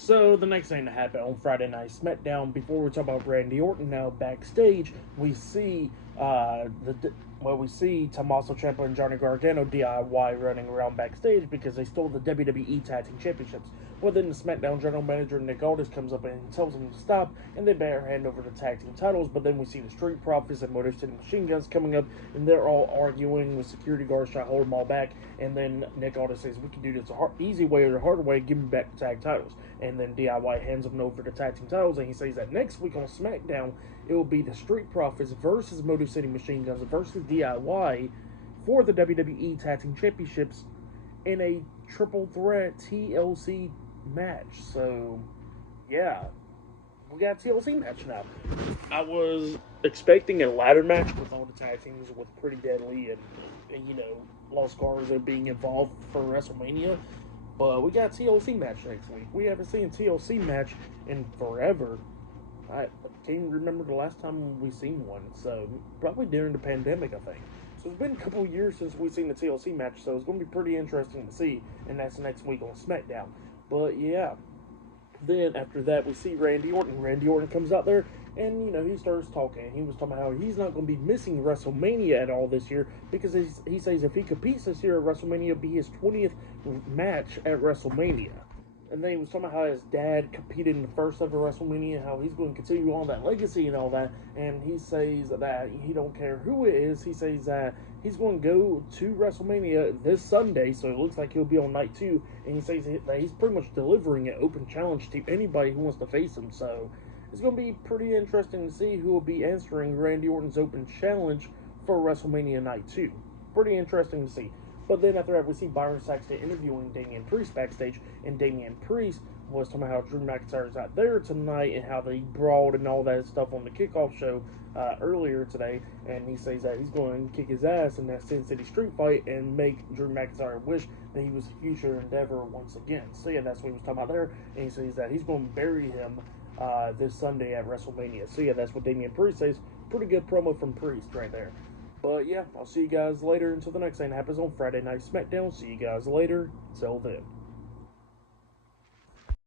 So the next thing that happened on Friday Night SmackDown, before we talk about Randy Orton now backstage, we see we see Tommaso Ciampa and Johnny Gargano DIY running around backstage because they stole the WWE Tag Team Championships. Well, then the SmackDown General Manager Nick Aldis comes up and tells them to stop, and they better hand over the tag team titles. But then we see the Street Profits and Motor City Machine Guns coming up, and they're all arguing with security guards trying to hold them all back. And then Nick Aldis says, "We can do this the easy way or the hard way. Give me back the tag titles." And then DIY hands them over the tag team titles, and he says that next week on SmackDown it will be the Street Profits versus Motor City Machine Guns versus DIY for the WWE Tag Team Championships in a triple threat TLC match. So, yeah, we got a TLC match now. I was expecting a ladder match with all the tag teams with Pretty Deadly and Los Garza being involved for WrestleMania. But we got a TLC match next week. We haven't seen a TLC match in forever. I can't remember the last time we seen one. So, probably during the pandemic, I think. So, it's been a couple of years since we've seen the TLC match. So, it's going to be pretty interesting to see. And that's next week on SmackDown. But, yeah. Then, after that, we see Randy Orton. Randy Orton comes out there and, he starts talking. He was talking about how he's not going to be missing WrestleMania at all this year because he says if he competes this year at WrestleMania, it'll be his 20th match at WrestleMania. And then he was talking about how his dad competed in the first ever WrestleMania, how he's going to continue on that legacy and all that. And he says that he don't care who it is. He says that he's going to go to WrestleMania this Sunday, so it looks like he'll be on night 2. And he says that he's pretty much delivering an open challenge to anybody who wants to face him. So it's going to be pretty interesting to see who will be answering Randy Orton's open challenge for WrestleMania night 2. Pretty interesting to see. But then after that, we see Byron Saxton interviewing Damian Priest backstage, and Damian Priest was talking about how Drew McIntyre's out there tonight and how they brawled and all that stuff on the kickoff show earlier today. And he says that he's going to kick his ass in that Sin City street fight and make Drew McIntyre wish that he was a future endeavor once again. So yeah, that's what he was talking about there. And he says that he's going to bury him this Sunday at WrestleMania. So yeah, that's what Damian Priest says. Pretty good promo from Priest right there. But yeah, I'll see you guys later until the next thing happens on Friday Night SmackDown. See you guys later. Till then.